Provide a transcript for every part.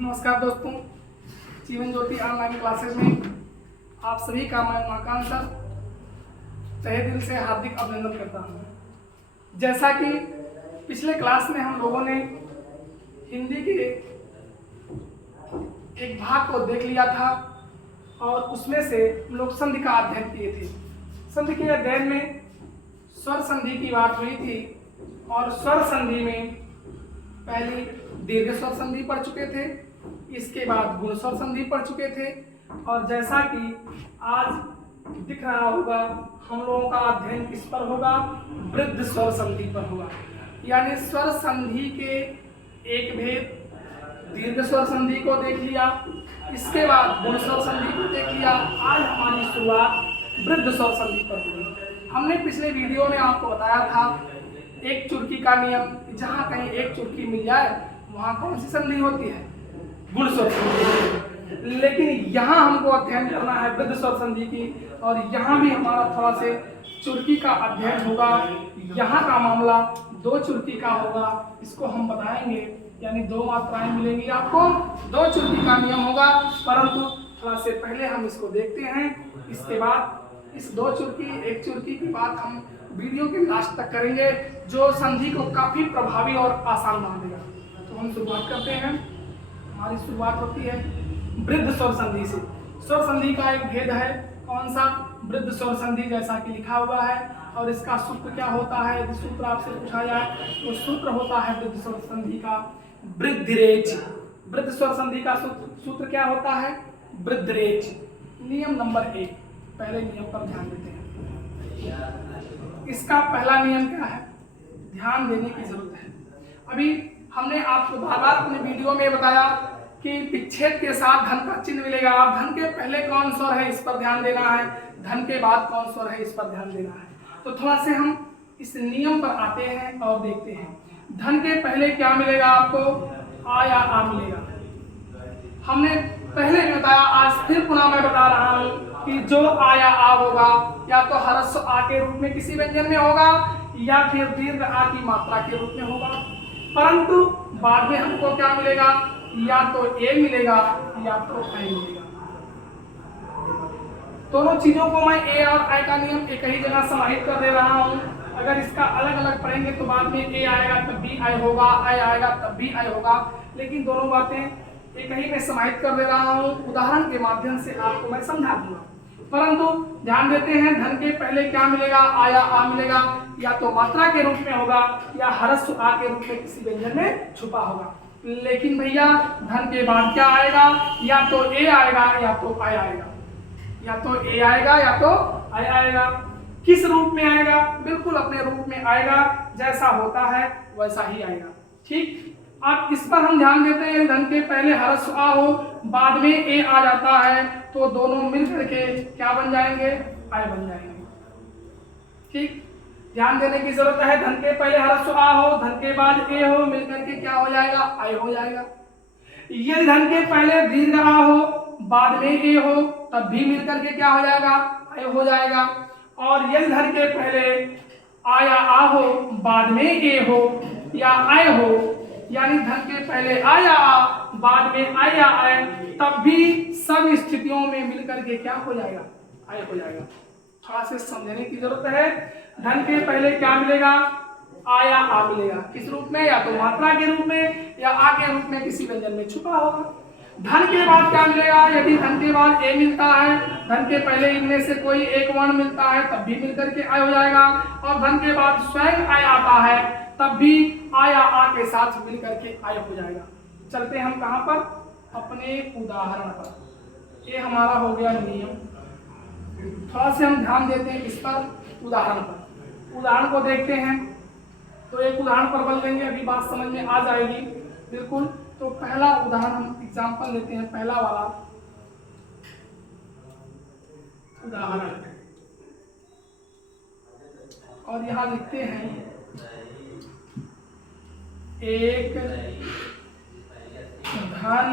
नमस्कार दोस्तों, Jeevan Jyoti online classes में आप सभी का मैं उमाकांत सर तहे दिल से हार्दिक अभिनंदन करता हूँ। जैसा कि पिछले क्लास में हम लोगों ने हिंदी के एक भाग को देख लिया था और उसमें से हम लोग संधि का अध्ययन किए थे। संधि के अध्ययन में स्वर संधि की बात हुई थी और स्वर संधि में पहली दीर्घ स्वर संधि पढ़ चुके थे, इसके बाद गुण स्वर संधि पढ़ चुके थे और जैसा कि आज दिख रहा होगा हम लोगों का अध्ययन किस पर होगा, वृद्ध स्वर संधि पर होगा। यानी स्वर संधि के एक भेद दीर्घ स्वर संधि को देख लिया, इसके बाद गुण स्वर संधि को देख लिया। आज हमारी शुरुआत वृद्ध स्वर संधि पर हुई। हमने पिछले वीडियो में आपको बताया था एक चुटकी का नियम, जहाँ कहीं एक चुटकी मिल जाए वहाँ कौन सी संधि होती है, गुण स्वर संधि। लेकिन यहाँ हमको अध्ययन करना है वृद्ध स्वर संधि की और यहाँ भी हमारा थोड़ा से चुटकी का अध्ययन होगा। यहाँ का मामला दो चुटकी का होगा, इसको हम बताएंगे। यानी दो मात्राएं मिलेंगी आपको, दो चुटकी का नियम होगा, परंतु थोड़ा से पहले हम इसको देखते हैं। इसके बाद इस दो चुटकी एक चुटकी की बात हम वीडियो के लास्ट तक करेंगे, जो संधि को काफी प्रभावी और आसान बना देगा। तो हम शुरुआत करते हैं। हमारी शुरुआत होती है वृद्ध स्वर संधि से। स्वर संधि का एक भेद है, कौन सा, वृद्ध स्वर संधि, जैसा कि लिखा हुआ है। और इसका सूत्र क्या होता है, यदि सूत्र आपसे पूछा जाए तो सूत्र होता है वृद्ध स्वर संधि का वृद्धिरेच। वृद्ध स्वर संधि का सूत्र क्या होता है, वृद्धिरेच। नियम नंबर 1, पहले नियम पर ध्यान देते हैं। इसका पहला नियम क्या है, ध्यान देने की जरूरत है। अभी हमने आपको बार बार अपने वीडियो में बताया कि विच्छेद के साथ धन का चिन्ह मिलेगा। धन के पहले कौन स्वर है इस पर ध्यान देना है, धन के बाद कौन स्वर है इस पर ध्यान देना है। तो थोड़ा से हम इस नियम पर आते हैं और देखते हैं। धन के पहले क्या मिलेगा आपको, आ या आ मिलेगा। हमने पहले भी बताया, आज फिर पुनः मैं बता रहा हूँ कि जो आ या आ होगा या तो ह्रस्व आ के रूप में किसी व्यंजन में होगा या फिर दीर्घ आ की मात्रा के रूप में होगा। परंतु बाद में हमको क्या मिलेगा, या तो ए मिलेगा या तो आई मिलेगा। दोनों चीजों को मैं ए और आई का नियम एक ही जगह समाहित कर दे रहा हूँ। अगर इसका अलग अलग पढ़ेंगे तो बाद में ए आएगा तब भी आई होगा, आई आएगा तब भी आई होगा, लेकिन दोनों बातें एक ही में समाहित कर दे रहा हूँ। उदाहरण के माध्यम से आपको मैं समझा दूंगा। परंतु ध्यान देते हैं, धन के पहले क्या मिलेगा, आ या आ मिलेगा, या तो मात्रा के रूप में होगा या ह्रस्व आ के रूप में किसी व्यंजन में छुपा होगा। लेकिन भैया धन के बाद क्या आएगा, या तो ए आएगा या तो आई आएगा, या तो ए आएगा या तो आई आएगा। किस रूप में आएगा, बिल्कुल अपने रूप में आएगा, जैसा होता है वैसा ही आएगा। ठीक, अब इस पर हम ध्यान देते हैं। धन के पहले ह्रस्व आ हो, बाद में ए आ जाता है, तो दोनों मिल करके क्या बन जाएंगे, आई बन जाएंगे। ठीक, ध्यान देने की जरूरत है। धन के पहले ह्रस्व आ हो, धन के बाद ए हो, मिलकर के क्या हो जाएगा, आई हो जाएगा। यदि धन के पहले दीर्घ आ हो, बाद में ए हो, तब भी मिलकर के क्या हो जाएगा, आई हो जाएगा। और यदि धन के पहले आ या आ हो, बाद में ए हो या आई हो, यानी धन के पहले आ या आ, बाद में आई या आई, तब भी सब स्थितियों में मिलकर के क्या हो जाएगा, आई हो जाएगा। थोड़ा से समझने की जरूरत है। धन के पहले क्या मिलेगा, आ या आ मिलेगा। किस रूप में, या तो मात्रा के रूप में या आ के रूप में किसी व्यंजन में छुपा होगा। धन के बाद क्या मिलेगा, यदि धन के बाद ए मिलता है, धन के पहले इनमें से कोई एक वर्ण मिलता है, तब भी मिलकर के आई हो जाएगा। और धन के बाद स्वयं आई आता है, तब भी आ या आ के साथ मिलकर के आई हो जाएगा। चलते हम कहाँ पर, अपने उदाहरण पर। ये हमारा हो गया नियम। थोड़ा से हम ध्यान देते हैं इस पर, उदाहरण पर। उदाहरण को देखते हैं तो एक उदाहरण पर बल देंगे, अभी बात समझ में आ जाएगी बिल्कुल। तो पहला उदाहरण हम एग्जाम्पल लेते हैं, पहला वाला उदाहरण, और यहां लिखते हैं एक धन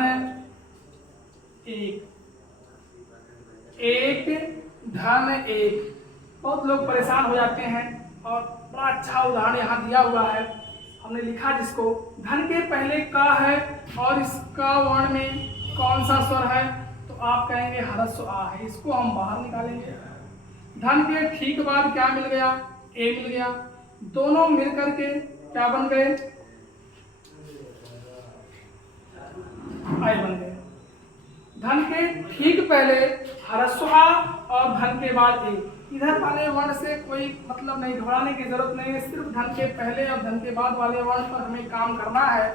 एक, एक धन एक। बहुत लोग परेशान हो जाते हैं और बड़ा अच्छा उदाहरण यहाँ दिया हुआ है। हमने लिखा जिसको धन के पहले का है और इसका वर्ण में कौन सा स्वर है, तो आप कहेंगे ह्रस्व आ है। इसको हम बाहर निकालेंगे। धन के ठीक बाद क्या मिल गया, ए मिल गया। दोनों मिलकर के क्या बन गए, आई बन गए। धन के ठीक पहले ह्रस्व आ और धन के बाद ए। इधर वाले वर्ण से कोई मतलब नहीं, घबराने की जरूरत नहीं है। सिर्फ धन के पहले और धन के बाद वाले वर्ण पर हमें काम करना है।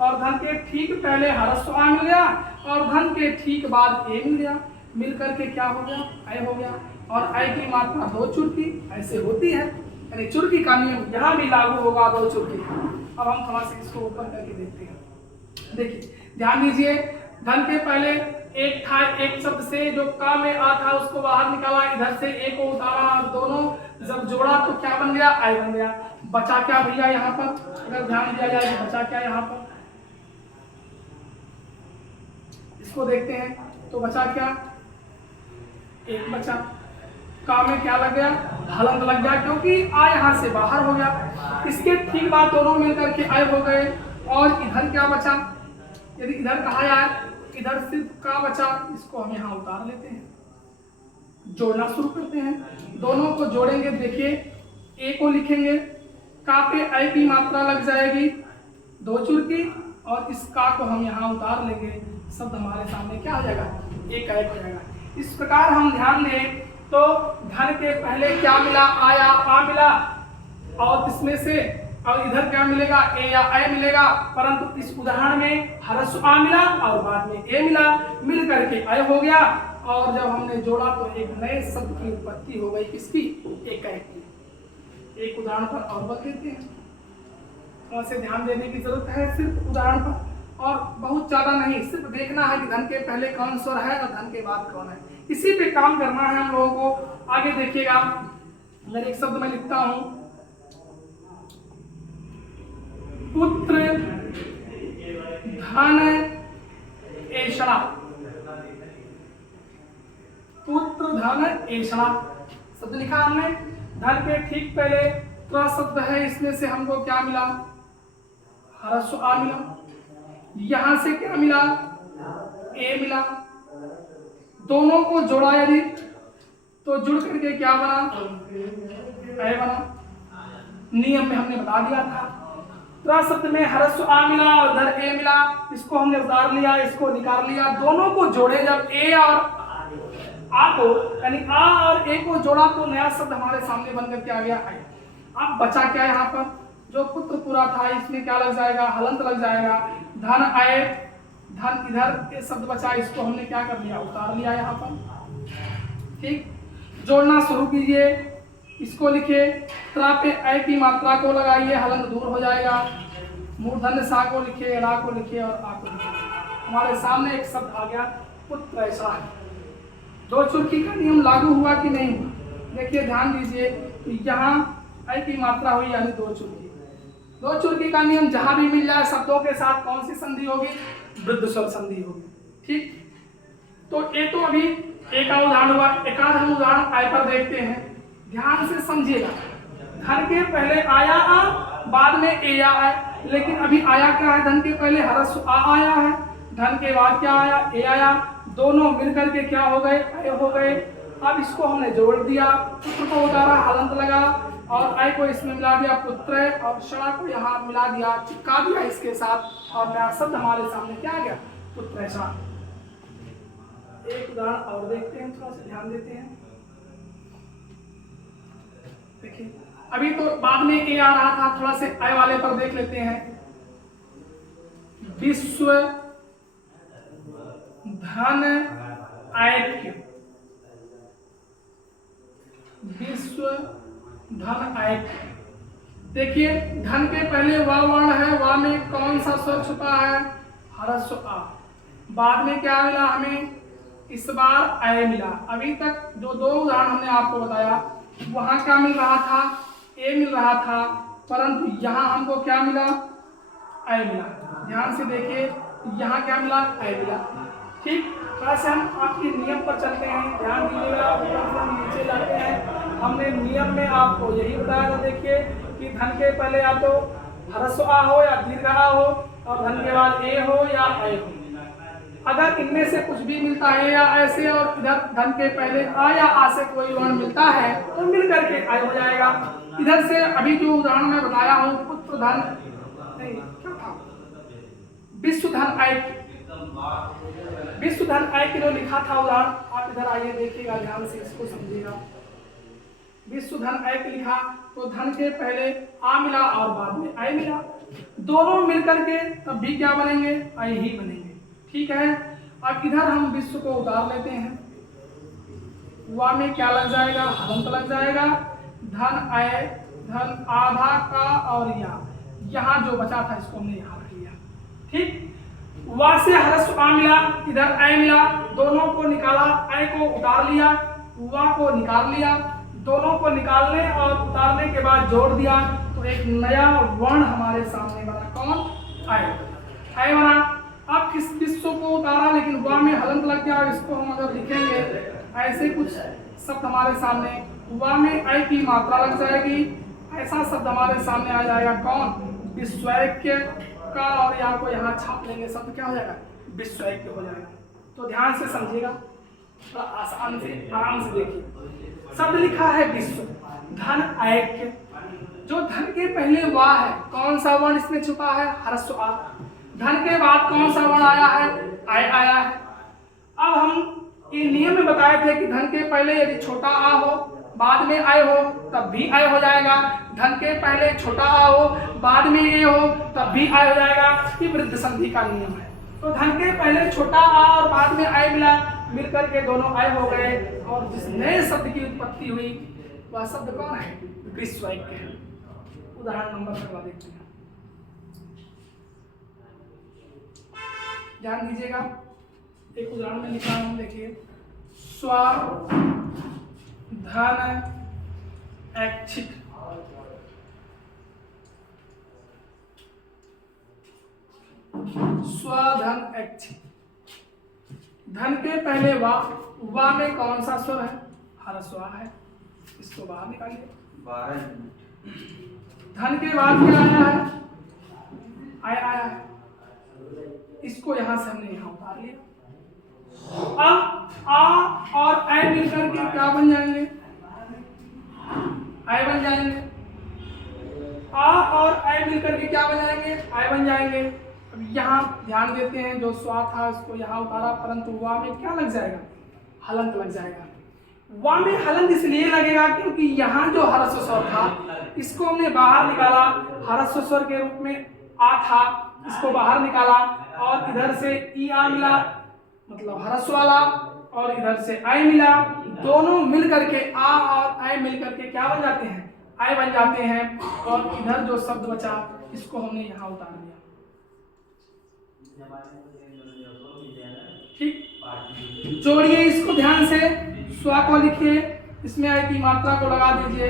और धन के ठीक पहले ह्रस्व आ मिल गया और धन के ठीक बाद ए मिल गया। मिल करके क्या हो गया, ऐ हो गया। और ऐ की मात्रा दो चुटकी ऐसे होती है, यानी चुटकी का नियम यहाँ भी लागू होगा, दो चुटकी। अब हम थोड़ा सा इसको ऊपर करके देखते हैं। देखिए ध्यान दीजिए, धन के पहले एक था, एक शब्द से जो का में आ था उसको बाहर निकाला, इधर से ए को उतारा और दोनों जब जोड़ा तो क्या बन गया, आई बन गया। बचा क्या भैया यहाँ पर, अगर ध्यान दिया जाए तो बचा क्या यहाँ पर, इसको देखते हैं तो बचा क्या, एक बचा। का में क्या लग गया, हलंत लग गया, क्योंकि आ यहाँ से बाहर हो गया। इसके ठीक बाद दोनों मिलकर के आय हो गए। और इधर क्या बचा, यदि इधर कहा जाए इधर सिर्फ का बचा, इसको हम यहाँ उतार लेते हैं, जोड़ना शुरू करते हैं। दोनों को जोड़ेंगे, देखिए ए को लिखेंगे, का पे ऐ की मात्रा लग जाएगी दो चुटकी और इस का को हम यहाँ उतार लेंगे। शब्द हमारे सामने क्या आ जाएगा, एक ऐ हो जाएगा। इस प्रकार हम ध्यान दें तो धन के पहले क्या मिला, आया आ मिला और इसमें से और इधर क्या मिलेगा, ए या ऐ मिलेगा। परंतु इस उदाहरण में ह्रस्व आ मिला और बाद में ए मिला, मिल करके ऐ हो गया। और जब हमने जोड़ा तो एक नए शब्द की उत्पत्ति हो गई, किसकी, एक ऐ की। एक उदाहरण पर और बता देते हैं, वहां से ध्यान देने की जरूरत है सिर्फ उदाहरण पर, और बहुत ज्यादा नहीं, सिर्फ देखना है कि धन के पहले कौन स्वर है और धन के बाद कौन है, इसी पे काम करना है हम लोगों को। आगे देखिएगा, मैं एक शब्द में लिखता हूं, पुत्र धन ऐषणा, पुत्र धन ऐषणा शब्द लिखा हमने। धन के ठीक पहले त्रा शब्द है, इसमें से हमको क्या मिला, ह्रस्व आ मिला। यहां से क्या मिला, ए मिला। दोनों को जोड़ा यदि तो जुड़ करके क्या बना, ऐ बना। नियम में हमने बता दिया था, त्रा शब्द में ह्रस्व आ मिला और इधर ए मिला, इसको हमने उतार लिया, इसको निकाल लिया। दोनों को जोड़े जब ए और आ को, यानी आ और ए को जोड़ा तो नया शब्द हमारे सामने बनकर के आ गया ऐ। अब बचा क्या यहाँ पर, जो पुत्र पूरा था इसमें क्या लग जाएगा, हलंत लग जाएगा। धन आए, धन इधर शब्द बचा, इसको हमने क्या कर लिया, उतार लिया यहाँ पर। ठीक, जोड़ना शुरू कीजिए, इसको लिखे, त्रा पे ऐ की मात्रा को लगाइए, हलंत दूर हो जाएगा। मूर्धन्य सा को लिखे, रा को लिखे और आ को लिखे। हमारे सामने एक शब्द आ गया, पुत्र ऐसा है। दो चुटकी का नियम लागू हुआ कि नहीं, देखिए ध्यान दीजिए, तो यहाँ ऐ की मात्रा हुई यानी दो चुटकी। दो चुटकी का नियम जहां भी मिल जाए शब्दों के साथ कौन सी संधि होगी, वृद्ध स्वर संधि होगी। ठीक, तो ये तो अभी एक उदाहरण हुआ, एक आध हम उदाहरण आय पर देखते हैं, ध्यान से समझिएगा। धन के पहले आया आ, बाद में ए आया, लेकिन अभी आया क्या है, धन के पहले ह्रस्व आ आया है, धन के बाद क्या आया, ए आया। दोनों मिलकर के क्या हो गए, ऐ हो गए। अब इसको हमने जोड़ दिया, पुत्र को उतारा, हलंत लगा और ऐ को इसमें मिला दिया, पुत्र, और षणा को यहाँ मिला दिया, चिपका दिया इसके साथ, और नया शब्द हमारे सामने क्या आ गया, पुत्र ऐसा। एक उदाहरण और देखते हैं, थोड़ा सा ध्यान देते हैं। देखिए अभी तो बाद में ए आ रहा था, थोड़ा से ऐ वाले पर देख लेते हैं। विश्व धन ऐक्य, विश्व धन ऐक्य। देखिए धन के पहले वा वर्ण है, वा में कौन सा स्वर छुपा है, ह्रस्व आ। बाद में क्या मिला हमें, इस बार ऐ मिला। अभी तक जो दो उदाहरण हमने आपको बताया, वहां क्या मिल रहा था, ए मिल रहा था, परंतु यहाँ हमको क्या मिला, ऐ मिला। ध्यान से देखिए, यहाँ क्या मिला, ऐ मिला। ठीक, थोड़ा से हम आपके नियम पर चलते हैं, ध्यान दीजिएगा। हम नीचे जाते हैं, हमने नियम में आपको यही बताया था, देखिए कि धन के पहले या तो ह्रस्व आ हो या दीर्घ आ हो और धन के बाद ए हो या ऐ हो। अगर इनमें से कुछ भी मिलता है या ऐसे और इधर धन के पहले आ या आ से कोई वर्ण मिलता है तो मिल करके ऐ हो जाएगा। इधर से अभी जो उदाहरण मैं बताया हूँ पुत्र धन नहीं क्या था, विश्व धन ऐ, विश्व धन ऐ किलो लिखा था उदाहरण, आप इधर आइए देखिएगा ध्यान से इसको समझिएगा। विश्व धन ऐ लिखा तो धन के पहले आ मिला और बाद में ऐ मिला, दोनों मिलकर के तब भी क्या बनेंगे, ऐ ही बनेंगे। ठीक है, अब इधर हम विश्व को उतार लेते हैं, वा में क्या लग जाएगा, हलंत लग जाएगा, धन ऐ, धन आधा का और या, यहाँ जो बचा था इसको हमने यहाँ रख लिया। ठीक, वा से ह्रस्व आ मिला, इधर ऐ मिला, दोनों को निकाला, ऐ को उतार लिया, वा को निकाल लिया, दोनों को निकालने और उतारने के बाद जोड़ दिया तो एक नया वर्ण हमारे सामने बना, कौन, ऐ, ऐ बना। अब किस विश्व को उतारा लेकिन वा में हलंत लग गया, इसको हम अगर लिखेंगे ऐसे कुछ शब्द हमारे सामने, वा में ऐ की मात्रा लग जाएगी, ऐसा शब्द हमारे सामने आ जाएगा, कौन, विश्वैक्य का, और या को यहाँ छाप लेंगे, शब्द क्या हो जाएगा, विश्वैक्य हो जाएगा। तो ध्यान से समझिएगा, थोड़ा आसान से आराम से देखिए। शब्द लिखा है विश्व धन ऐक्य, जो धन के पहले वा है, कौन सा वर्ण इसमें छुपा है, ह्रस्व आ, धन के बाद कौन सा वर्ण आया है, ऐ आया है। अब हम ये नियम में बताए थे कि धन के पहले यदि छोटा आ हो बाद में ऐ हो तब भी ऐ हो जाएगा, धन के पहले छोटा आ हो बाद में ए हो तब भी ऐ हो जाएगा, ये वृद्ध संधि का नियम है। तो धन के पहले छोटा आ और बाद में ऐ मिला, मिलकर के दोनों ऐ हो गए और जिस नए शब्द की उत्पत्ति हुई वह शब्द कौन है, विश्वैक्य है। उदाहरण नंबर करवा देखते हैं, ध्यान दीजिएगा, एक उदाहरण में लिखा हूं, देखिए, स्व धन ऐच्छिक, स्वधन ऐच्छिक, धन के पहले वा में कौन सा स्वर है, ह्रस्व आ है, इसको बाहर निकालिए। धन के बाद क्या आया है, ऐ आया है, इसको यहां से हमने यहां उतार लिया। अब आ और ऐ मिलकर के क्या बन जाएंगे, ऐ बन जाएंगे, आ और ऐ मिलकर के क्या बन जाएंगे, ऐ बन जाएंगे। अब यहाँ ध्यान देते हैं, जो स्वा था इसको यहाँ उतारा, परंतु वा में क्या लग जाएगा, हलंत लग जाएगा। वा में हलंत इसलिए लगेगा क्योंकि यहाँ जो ह्रस्व स्वर था इसको हमने बाहर निकाला, ह्रस्व स्वर के रूप में आ था, इसको बाहर निकाला और इधर से ई आ मिला, मतलब ह्रस्व वाला, और इधर से ऐ मिला, दोनों मिल करके आ और ऐ मिल करके क्या बन जाते हैं, ऐ बन जाते हैं। और इधर जो शब्द बचा इसको हमने यहाँ उतार दिया। ठीक, जोड़िए इसको ध्यान से, स्वा को लिखिए, इसमें ऐ की मात्रा को लगा दीजिए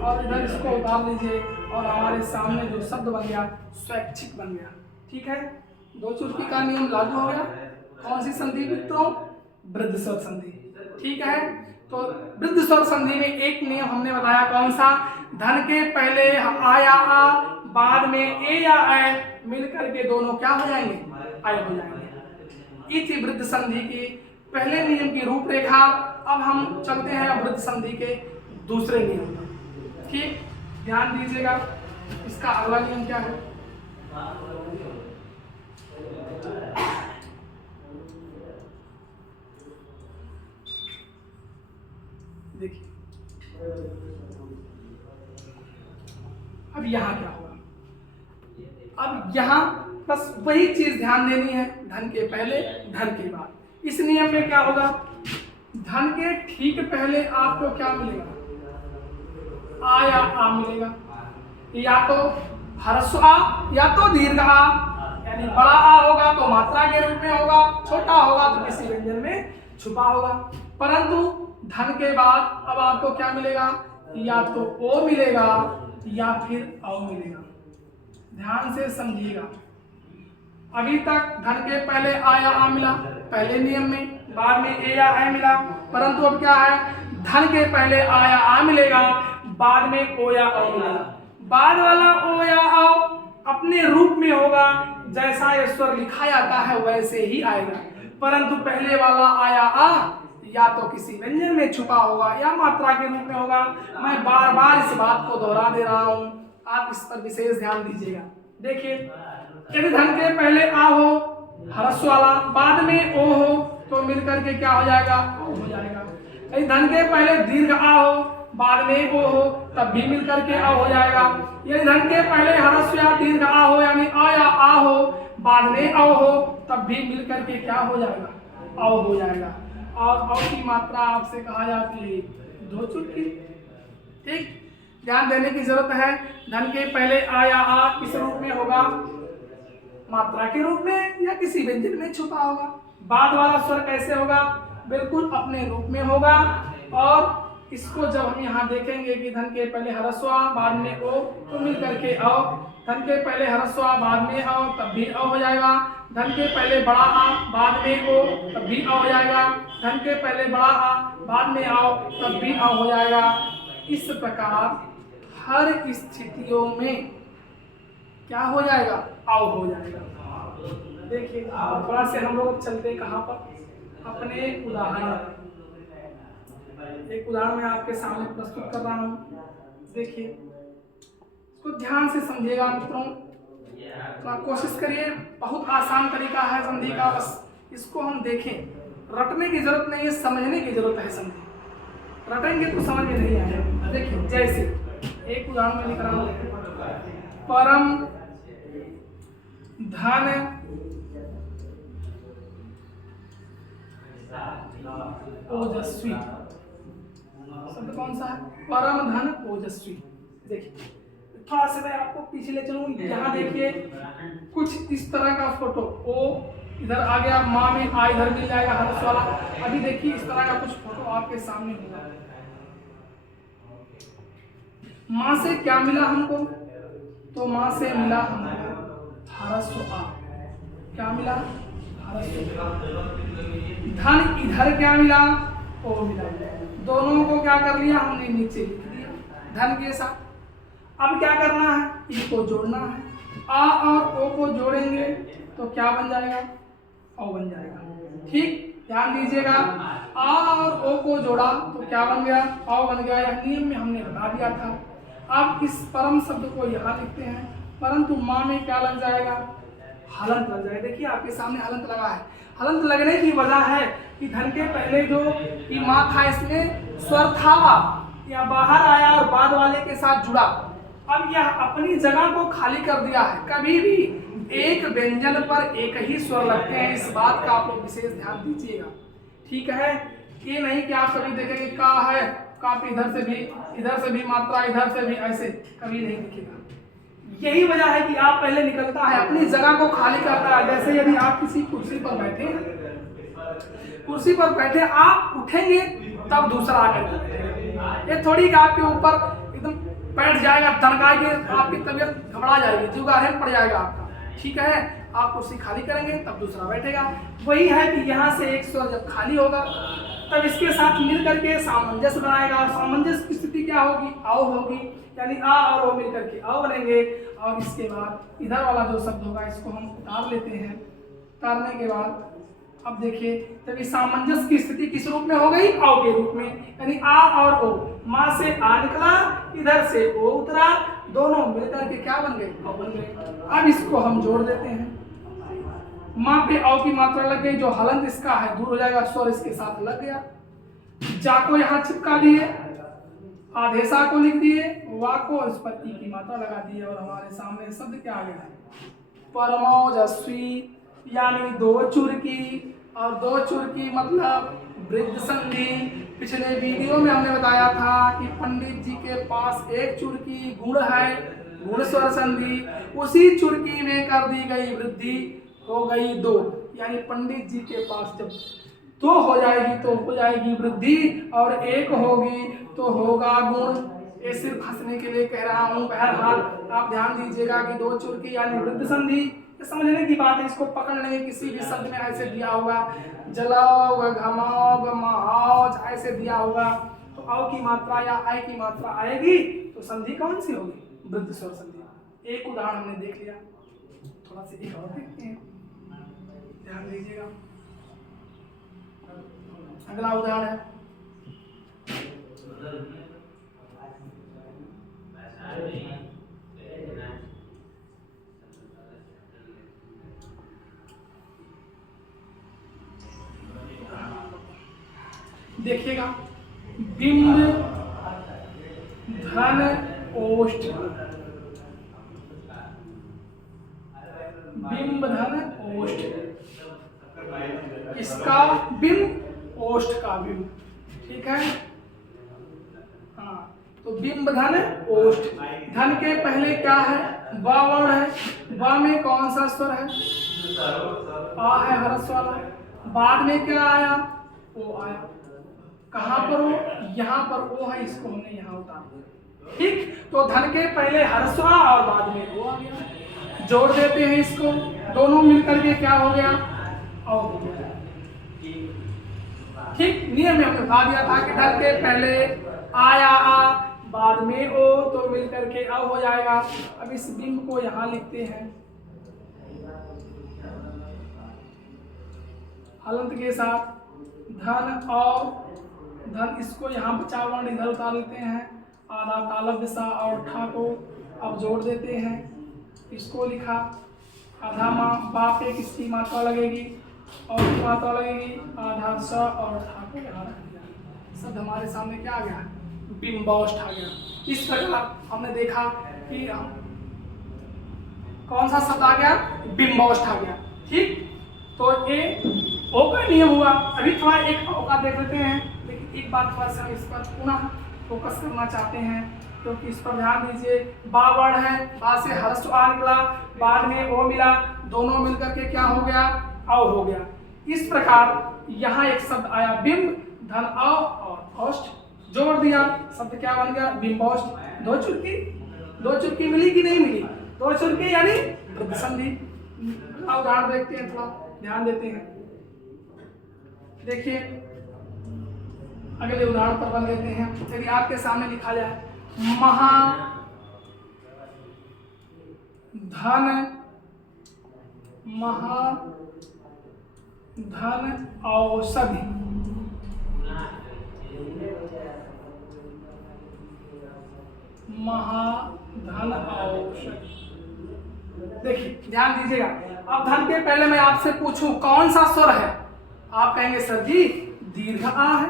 और इधर इसको उतार दीजिए और हमारे सामने जो शब्द बन गया स्वैच्छिक बन गया। ठीक है, दो चुटकी का नियम लागू हो गया। कौन सी संधि मित्रों, वृद्ध स्वर संधि। ठीक है, तो वृद्ध स्वर संधि में एक नियम हमने बताया, कौन सा, धन के पहले आ या आ बाद में ए या ऐ मिल करके दोनों क्या हो जाएंगे, ऐ हो जाएंगे। ये थी वृद्ध संधि की पहले नियम की रूपरेखा। अब हम चलते हैं वृद्ध संधि के दूसरे नियम पर। ठीक, ध्यान दीजिएगा, इसका अगला नियम क्या है, देखिए। अब यहाँ क्या होगा, अब यहाँ बस वही चीज ध्यान देनी है, धन के पहले धन के बाद। इस नियम में क्या होगा, धन के ठीक पहले आपको क्या मिलेगा, आ या आ मिलेगा, या तो ह्रस्व आ या तो दीर्घ आ, यानी बड़ा आ होगा तो मात्रा के रूप में होगा, छोटा होगा तो किसी व्यंजन में छुपा होगा। परंतु धन के बाद अब आपको क्या मिलेगा, या तो ओ मिलेगा या फिर औ मिलेगा। ध्यान से समझिएगा, अभी तक धन के पहले आ या आ मिला पहले नियम में, बाद में ए या ऐ मिला, परंतु अब क्या है, धन के पहले आ या आ मिलेगा, बाद में ओ या औ मिलेगा। बाद वाला ओ या औ अपने रूप में होगा, जैसा ये स्वर लिखा जाता है वैसे ही आएगा। परंतु पहले वाला आया आ या तो किसी व्यंजन में छुपा होगा या मात्रा के रूप में होगा। मैं बार बार इस बात को दोहरा दे रहा हूं, आप इस पर विशेष ध्यान दीजिएगा। देखिए, यदि धन के पहले आ हो ह्रस्व वाला, बाद में ओ हो, तो मिलकर के क्या हो जाएगा? ओ हो जाएगा। यदि धन के पहले दीर्घ आ हो, बाद में ओ हो, तब भी मिलकर के आ हो जाएगा। यदि धन के पहले ह्रस्व या दीर्घ आ हो, यानी आ या आ हो, बाद में औ हो, तब भी मिलकर के क्या हो जाएगा? औ हो जाएगा। और औ की मात्रा आपसे कहा जाती है दो चुटकी। ठीक, ध्यान देने की जरूरत है। धन के पहले आ या आ किस रूप में होगा? मात्रा के रूप में या किसी व्यंजन में छुपा होगा। बाद वाला स्वर कैसे होगा? बिल्कुल अपने रूप में होगा। और इसको जब हम यहाँ देखेंगे कि धन के पहले ह्रस्व बाद में ओ, तो मिल करके औ। धन के पहले ह्रस्व बाद में औ, तब भी औ हो जाएगा। धन के पहले बड़ा आ बाद में ओ, तब भी औ हो जाएगा। धन के पहले बड़ा आ बाद में आओ, तब भी औ हो जाएगा। इस प्रकार हर स्थितियों में क्या हो जाएगा? औ हो जाएगा। देखिए, थोड़ा से हम लोग चलते कहाँ पर? अपने उदाहरण। एक उदाहरण मैं आपके सामने प्रस्तुत कर रहा हूँ। देखिए, इसको ध्यान से समझिएगा मित्रों। तो आप कोशिश करिए, बहुत आसान तरीका है संधि का, बस इसको हम देखें। रटने की जरूरत नहीं है, समझने की जरूरत है। संधि रटेंगे तो समझ में नहीं आएगा। देखिए, जैसे एक उदाहरण में लिख रहा हूँ, परम धन ओजस्वी। शब्द कौन सा है? परम धन ओजस्वी। देखिए, थोड़ा सा मैं आपको पीछे ले चलूं। यहाँ देखिए, कुछ इस तरह का फोटो, ओ इधर आ गया, माँ में आ इधर मिल जाएगा ह्रस्व वाला। अभी देखिए, इस तरह का कुछ फोटो आपके सामने होगा। माँ से क्या मिला हमको? तो माँ से मिला हमको ह्रस्व आ। क्या मिला? ह्रस्व आ। धन इधर क्या मिला? ओ मिला। दोनों को क्या कर लिया हमने? नीचे लिख दिया धन के साथ। अब क्या करना है? इनको जोड़ना है। आ और ओ को जोड़ेंगे तो क्या बन जाएगा? औ बन जाएगा। ठीक, ध्यान दीजिएगा। आ और ओ को जोड़ा तो क्या बन गया? औ बन गया। यह नियम में हमने बता दिया था। अब इस परम शब्द को यहाँ लिखते हैं, परंतु माँ में क्या लग जाएगा? हलंत लग जाएगा। देखिए, आपके सामने हलंत लगा है। हलंत लगने की वजह है कि धन के पहले जो माँ था, इसमें स्वर था या बाहर आया और बाद वाले के साथ जुड़ा। अब यह अपनी जगह को खाली कर दिया है। कभी भी एक व्यंजन पर एक ही स्वर लगते हैं, इस बात का आप लोग विशेष ध्यान दीजिएगा। ठीक है, ये नहीं कि आप कभी देखेंगे का है, का पे इधर से भी मात्रा, इधर से भी, ऐसे कभी नहीं दिखेगा। यही वजह है कि आप पहले निकलता है, अपनी जगह को खाली करता है। जैसे यदि आप किसी कुर्सी पर बैठे, आप उठेंगे तब दूसरा आकर, ये थोड़ी कि आपके ऊपर एकदम बैठ जाएगा, तनका के आपकी तबीयत घबरा जाएगी, जुगाड़ पड़ जाएगा आपका। ठीक है, आप कुर्सी खाली करेंगे तब दूसरा बैठेगा। वही है कि यहाँ से एक स्वर जब खाली होगा तब इसके साथ मिल करके सामंजस्य बनाएगा। और सामंजस्य की स्थिति क्या होगी? आओ होगी, यानी आ और ओ मिल करके आओ बनेंगे। और इसके बाद इधर वाला जो शब्द होगा इसको हम उतार लेते हैं। उतारने के बाद अब देखिए, तब इस सामंजस्य की स्थिति किस रूप में हो गई? औ के रूप में, यानी आ और ओ। माँ से आ निकला, इधर से ओ उतरा, दोनों मिलकर के क्या बन गए? औ बन गए। अब इसको हम जोड़ देते हैं। माँ पे औ की मात्रा लग गई, जो हलंत इसका है दूर हो जाएगा, स्वर इसके साथ लग गया। जा को यहाँ चिपका दिए, आदेशा को लिख दिए, वा को इस पर ई की मात्रा लगा दी और हमारे सामने शब्द क्या आ गया? परमोजस्वी, यानी दो चुरकी। और दो चुरकी मतलब वृद्ध संधि। पिछले वीडियो में हमने बताया था कि पंडित जी के पास एक चुरकी गुण है, गुण स्वर संधि, उसी चुरकी में कर दी गई वृद्धि, हो गई दो। यानी पंडित जी के पास जब दो हो जाएगी तो हो जाएगी वृद्धि, और एक होगी तो होगा गुण। ये सिर्फ हंसने के लिए कह रहा हूँ, बहरहाल आप ध्यान दीजिएगा कि दो चुरकी यानी वृद्ध संधि, समझने की बात है। इसको पकड़ लेंगे, किसी भी शब्द में ऐसे दिया होगा, जलाओ, घमाओ, महाओ, ऐसे दिया होगा, तो औ की मात्रा या आय की मात्रा आएगी तो संधि कौन सी होगी? वृद्ध स्वर संधि। एक उदाहरण हमने देख लिया, थोड़ा सा एक और देखते हैं, ध्यान दीजिएगा। अगला उदाहरण है देखिएगा, बिंब धन ओष्ठ, बिंब धन ओष्ठ, इसका बिंब ओष्ठ का बिंब, ठीक है। हाँ, तो बिंब धन ओष्ठ, धन के पहले क्या है, व वर्ण है, व में कौन सा स्वर है, आ है हरस वाला, बाद में क्या आया, ओ आया, कहां पर हो, यहां पर ओ है, इसको हमने यहां उतार दिया, ठीक। तो धन के पहले हर्ष और बाद में ओ आ गया, जोड़ देते हैं इसको, दोनों मिलकर के क्या हो गया, औ हो गया, ठीक। नियम में हमने बता दिया था कि धन के पहले आया आ, बाद में ओ, तो मिलकर के अ हो जाएगा। अब इस बिंब को यहां लिखते हैं हलंत के साथ, धन और धन, इसको यहाँ बचा वर्ण इधर उतार लेते हैं, आधा तालव्य सा और ठा को अब जोड़ देते हैं, इसको लिखा, आधा बा पे किसकी मात्रा लगेगी, और की मात्रा लगेगी, आधा स और ठा को यहाँ रख दिया, सब हमारे सामने क्या आ गया, बिंबौष्ठ आ गया। इस प्रकार हमने देखा कि कौन सा शब्द आ गया, बिंबौष्ठ आ गया, ठीक। तो ये ओ का नियम हुआ। अभी थोड़ा एक ओ का देख लेते हैं, लेकिन एक बात थोड़ा सा हम इस पर पुनः फोकस करना चाहते हैं, क्योंकि इस पर ध्यान दीजिए, बा वर्ण है, बा से हर्ष आ निकला, बाद में ओ मिला, दोनों मिलकर के क्या हो गया, औ हो गया। इस प्रकार यहाँ एक शब्द आया बिंब धन औ और औष्ठ, जोड़ दिया, शब्द क्या बन गया, बिंबौष्ठ। दो चुटकी मिली कि नहीं मिली, दो चुटकी यानी वृद्ध संधि। उदाहरण देखते हैं, थोड़ा ध्यान देते हैं, देखिए अगले उदाहरण पर बन लेते हैं। यदि आपके सामने लिखा जाए महा धन, महा धन औषधि, महाधन औषधि, देखिए ध्यान दीजिएगा। अब धन के पहले मैं आपसे पूछूं कौन सा स्वर है, आप कहेंगे सर जी दीर्घ आ है,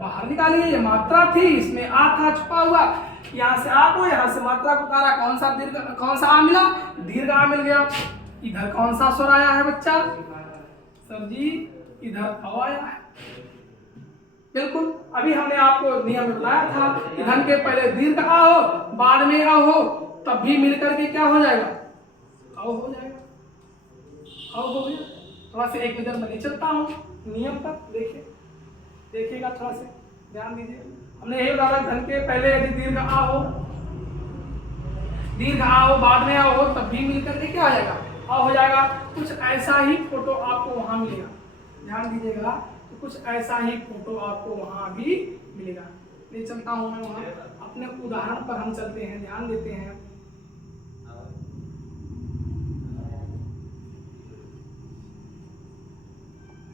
बाहर निकालिए, ये मात्रा थी, इसमें आ था छुपा हुआ, यहाँ से आ को, यहाँ से मात्रा को उतारा, कौन सा दीर्घ, कौन सा आ मिला, दीर्घ आ मिल गया। इधर कौन सा स्वर आया है बच्चा, सर जी इधर अ आया है, बिल्कुल। अभी हमने आपको नियम बताया था कि धन के पहले दीर्घ आ हो, बाद में अ हो, तब भी मिलकर के क्या हो जाएगा, अ हो जाएगा, अ हो गया। थोड़ा सा एक नजर में नहीं चलता हूँ नियम पर, देखिएगा, थोड़ा सा ध्यान दीजिए। हमने यही बताया धन के पहले यदि दीर्घ आ हो, बाद में आ हो, तब भी मिलकर के क्या हो जाएगा, अ हो जाएगा। कुछ ऐसा ही फोटो आपको वहां मिलेगा, ध्यान दीजिएगा, तो कुछ ऐसा ही फोटो आपको वहां भी मिलेगा। ले चलता हूं मैं वहां, अपने उदाहरण पर हम चलते हैं, ध्यान देते हैं।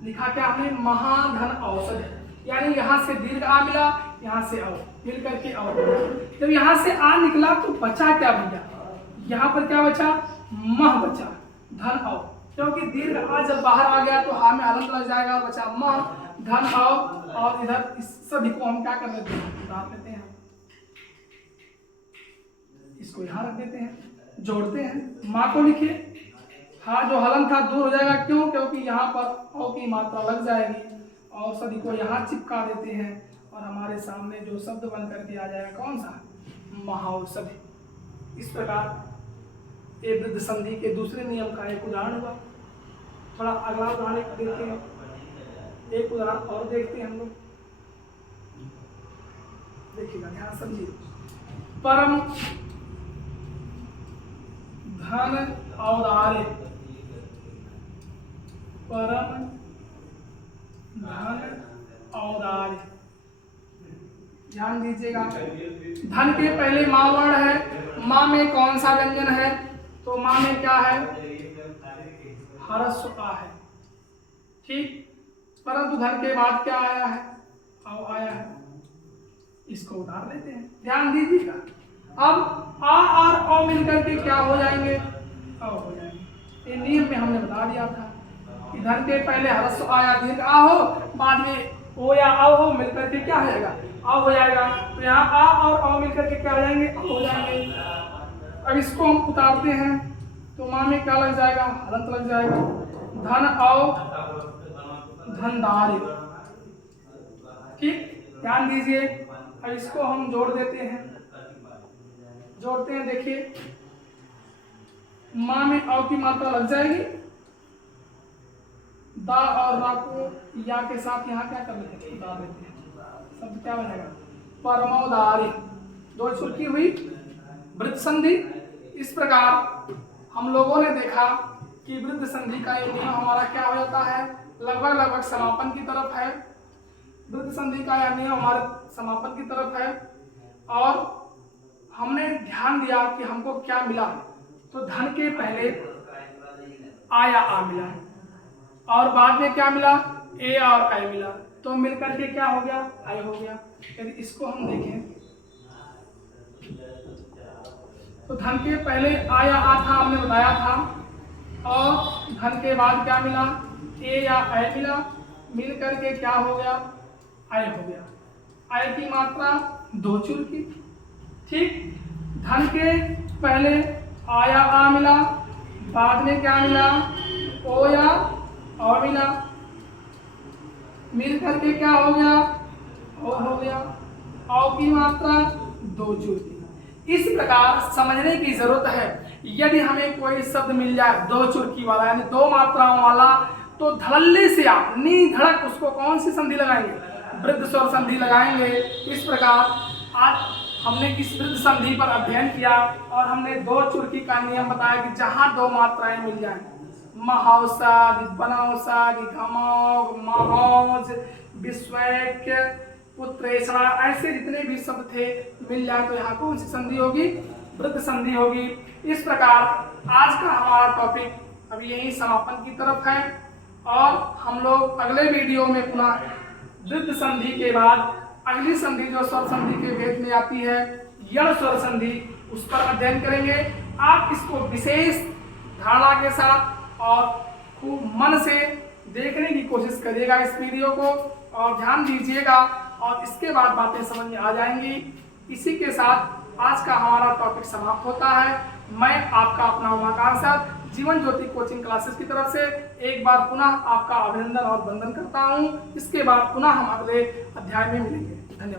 लिखा क्या हमने, महाधन औषध, यानी यहाँ से दीर्घ आ मिला, यहाँ से औ मिल करके औ, जब यहाँ से आ निकला तो बचा क्या भैया, यहाँ पर क्या बचा, मह बचा, धन औ, क्योंकि दीर्घ आ जब बाहर आ गया तो हा में हलंत लग जाएगा, बचा मह धन औ, और इधर इस सभी को हम क्या कर लेते हैं, उतार लेते हैं, इसको यहाँ रख देते हैं, जोड़ते हैं, माँ को लिखिए, हाँ जो हलन था दूर हो जाएगा, क्यों, क्योंकि यहाँ पर औ की मात्रा लग जाएगी, और सदी को यहाँ चिपका देते हैं, और हमारे सामने जो शब्द बन करके आ जाएगा कौन सा, महाऔषधि। इस प्रकार ये वृद्ध संधि के दूसरे नियम का एक उदाहरण हुआ। थोड़ा अगला उदाहरण देखते हैं, एक उदाहरण और देखते हैं हम लोग, देखिएगा ध्यान समझिए। परम धन औदार्य, परम धन औदार्य, ध्यान दीजिएगा। धन के पहले माँ वर्ण है, माँ में कौन सा व्यंजन है? तो माँ में क्या है? ह्रस्व आ है, ठीक। परंतु धन के बाद क्या आया है? अव आया है। इसको उतार लेते हैं, ध्यान दीजिएगा। अब आ और अ मिलकर के क्या हो जाएंगे? अव हो जाएंगे। ये नियम में हमने बता दिया था कि धन के पहले ह्रस्व आया दीर्घ आ हो, बाद में ओ या अव हो, मिलकर के क्या हो जाएगा? अव हो जाएगा। तो यहाँ आ और अव मिलकर के क्या हो जाएंगे? अव हो जाएंगे। अब इसको हम उतारते हैं तो माँ में क्या लग जाएगा? हलंत लग जाएगा। धन अव धनदार्य, ठीक। ध्यान दीजिए। अब इसको हम जोड़ देते हैं, जोड़ते हैं। देखिए माँ में अव की मात्रा लग जाएगी, दा और रा को या के साथ यहाँ क्या कर लेते हैं? उतार लेते हैं। शब्द क्या बनेगा? परमोदार्य। दो चुटकी हुई वृत्त संधि। इस प्रकार हम लोगों ने देखा कि वृत्त संधि का ये नियम हमारा क्या हो जाता है? लगभग समापन की तरफ है। वृत्त संधि का यह नियम हमारे समापन की तरफ है। और हमने ध्यान दिया कि हमको क्या मिला? तो धन के पहले आ या आ मिला और बाद में क्या मिला? ए और आई मिला। तो मिलकर के क्या हो गया? आई हो गया। यदि इसको हम देखें तो धन के पहले आ या आ था, हमने बताया था, और धन के बाद क्या मिला? ए या आई मिला। मिल करके क्या हो गया? आई हो गया। आई की मात्रा दो चुर की, ठीक। धन के पहले आ या आ मिला, बाद में क्या मिला? ओ या और मिला। मिल करके क्या हो गया? ओ हो गया। औ की मात्रा दो चुर की। इस प्रकार समझने की जरूरत है। यदि हमें कोई शब्द मिल जाए दो चुरकी वाला यानी दो मात्राओं वाला, तो धड़ल्ले से आप नी धड़क उसको कौन सी संधि लगाएंगे? वृद्ध स्वर संधि लगाएंगे। इस प्रकार आज हमने इस वृद्ध संधि पर अध्ययन किया और हमने दो चुरकी का नियम बताया कि जहां दो मात्राएं मिल जाएं, महौसा, बनौसा, घमौग, महौज, विश्वैक्य, पुत्रेषणा, ऐसे जितने भी शब्द थे मिल जाए तो यहाँ कौन सी संधि होगी? वृद्ध संधि होगी। इस प्रकार आज का हमारा टॉपिक अभी यही समापन की तरफ है और हम लोग अगले वीडियो में पुनः वृद्ध संधि के बाद अगली संधि जो स्वर संधि के भेद में आती है, यण स्वर संधि, उस पर अध्ययन करेंगे। आप इसको विशेष धारणा के साथ और खूब मन से देखने की कोशिश करिएगा इस वीडियो को और ध्यान दीजिएगा और इसके बाद बातें समझ में आ जाएंगी। इसी के साथ आज का हमारा टॉपिक समाप्त होता है। मैं आपका अपना Umakant sir Jeevan Jyoti coaching classes की तरफ से एक बार पुनः आपका अभिनंदन और वंदन करता हूं। इसके बाद पुनः हम अगले अध्याय में मिलेंगे।